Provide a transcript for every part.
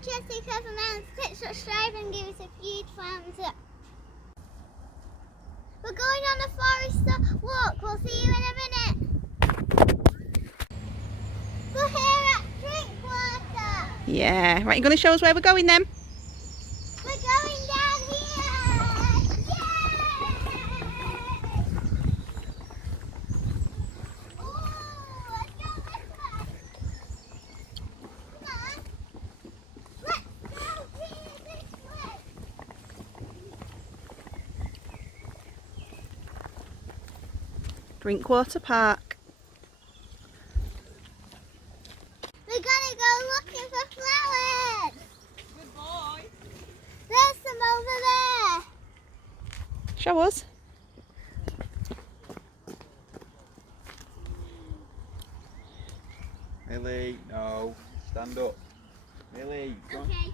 interested, comment, hit subscribe and give us a huge thumbs up. We're going on a forest walk. We'll see you in a minute. We're here at Drinkwater. Yeah, right, you're going to show us where we're going then? We're going down here. Yay! Ooh, let's go this way. Come on. Let's go here this way. Drinkwater Park. We're gonna go looking for flowers. Good boy. There's some over there. Show us. Millie, no. Stand up. Millie, come on. Okay.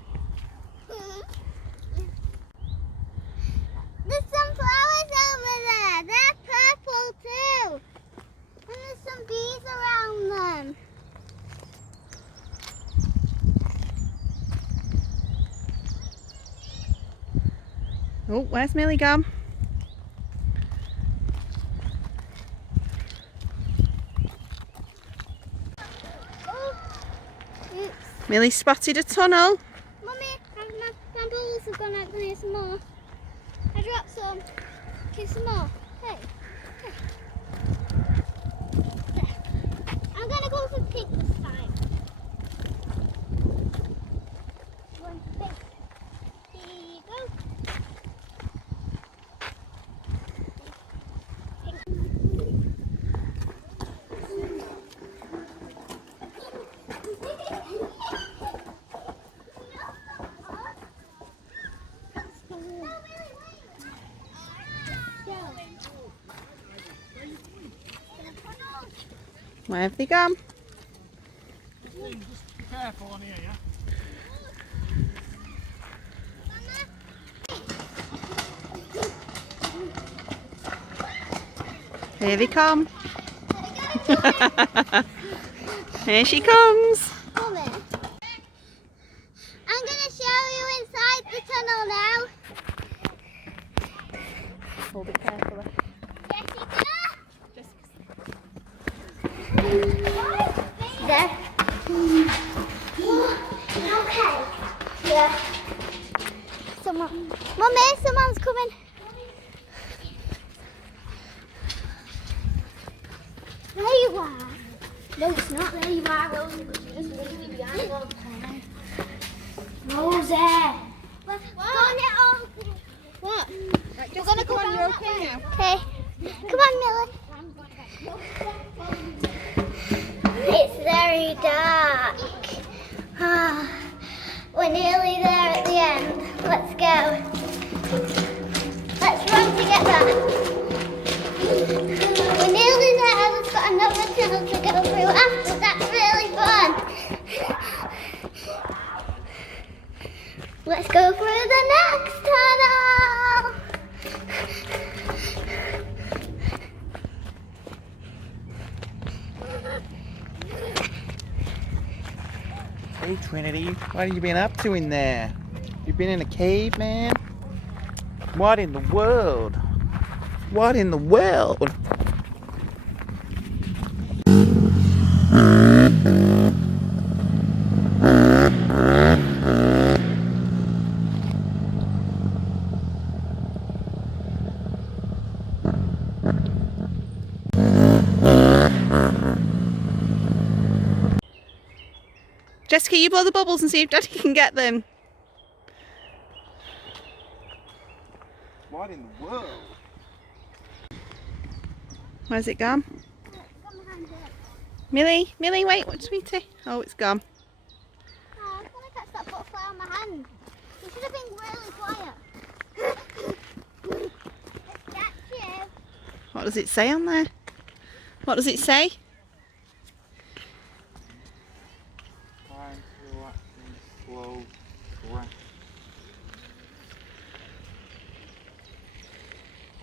There's some flowers over there. They're purple too. And there's some bees around them. Oh, where's Millie gone? Oh, oops. Millie spotted a tunnel. Mummy, my balls have gone out. Can I have some more? I dropped some. Get some more. Hey. Hey. There. I'm gonna go for pink this time. One pink. Here you go. Where have they gone? Just be careful on here, yeah? Here they come. Here she comes. Mummy, I'm gonna show you inside the tunnel now. Hold it carefully. There. Okay. Yeah. Mummy, someone's coming. There you are. No, it's not. There you are, Rosie. But you just leave me behind all the time. Rosie. What? What? Right, We're gonna go on, down you're that okay way. now. Okay. Come on, Millie. It's very dark. We're nearly there at the end. Let's go. Let's run to get that. We're nearly there. We've got another tunnel to go through after. That's really fun. Let's go through the next tunnel. Hey Trinity, what have you been up to in there? You've been in a cave, man? What in the world? What in the world? Jessica, you blow the bubbles and see if Daddy can get them. What in the world? Where's it gone? Millie, wait, what, sweetie? Oh, it's gone. Oh, I'm gonna catch that butterfly on my hand. You should have been really quiet. Let's catch you. What does it say on there? What does it say? Time to relax and slow breath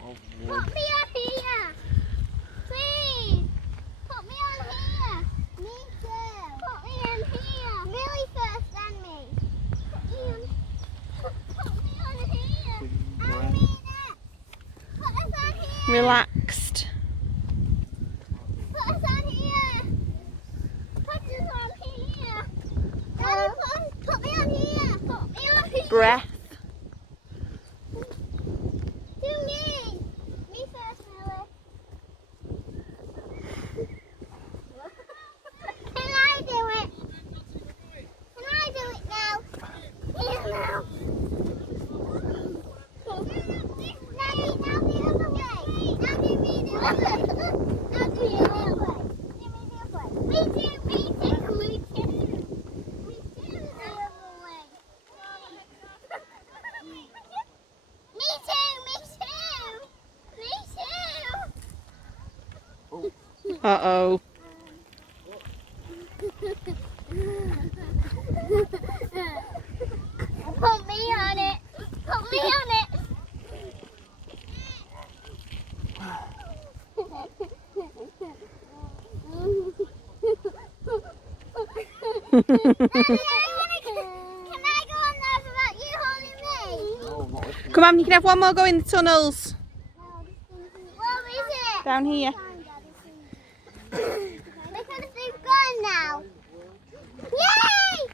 of wood. Put me on here. Please. Put me on here. Me too. Put me in here. Millie first and me. relaxed. Put us on here. Put us on here. Daddy, put me on here. Put me on here. Breath. Do me. Me first, Millie. Can I do it? Can I do it now? Here now. Daddy, now the other way. Now do me the other way. Now do me the other way. Do me the other way. Me too, me too, me too. Me too, the other way. Me too, me too. Me too. Uh-oh. Put me on it. Put me on it. Daddy, can I go on there without you holding me? Come on, you can have one more go in the tunnels. Where is it? Down here. Because they've gone now. Yay!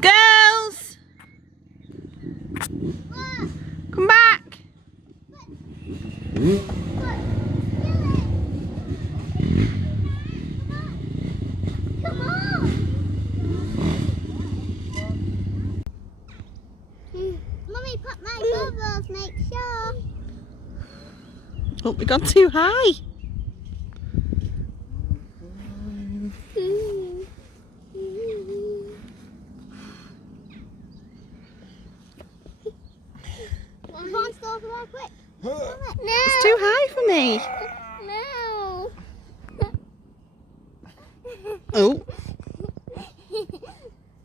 Girls! Come back! Come on! Mummy, put my goggles, make sure. Oh, we got too high. One stop there, quick. No. It's too high for me. No. Oh,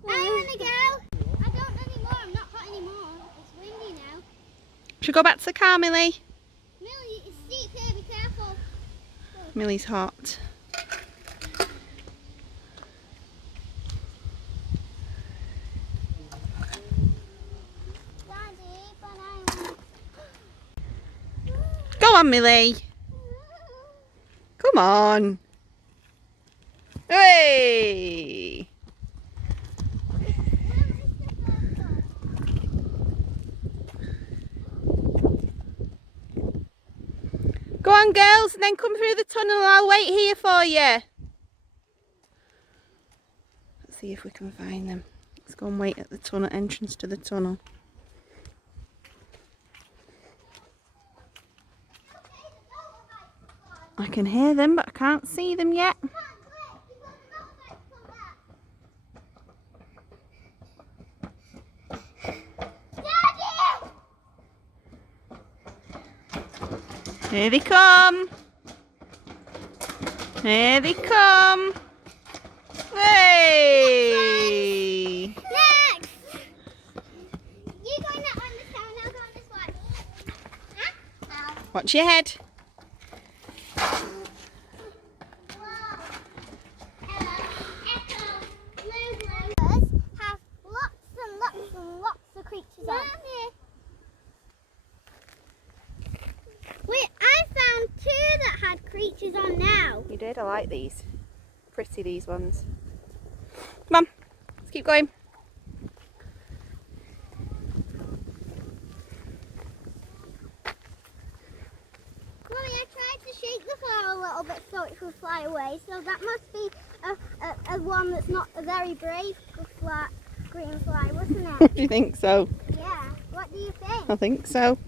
I want to go. I don't anymore. I'm not hot anymore. It's windy now. should we go back to the car, Millie? Millie, it's steep here. Be careful. Millie's hot. Daddy, but Go on, Millie. Come on. Hey! Go on, girls, and then come through the tunnel. I'll wait here for you. Let's see if we can find them. Let's go and wait at the tunnel entrance to the tunnel. I can hear them, but I can't see them yet. Here they come. Here they come. Hey! next. You going that one this time, I'll go on this one. Huh? Watch your head. Have lots and lots and lots of creatures on. Wait, I found two that had creatures on now. You did, I like these. Pretty, these ones. Come on, let's keep going. Mummy, I tried to shake the flower a little bit so it would fly away. So that must be a one that's not a very brave green fly, wasn't it? Do you think so? Yeah. What do you think? I think so.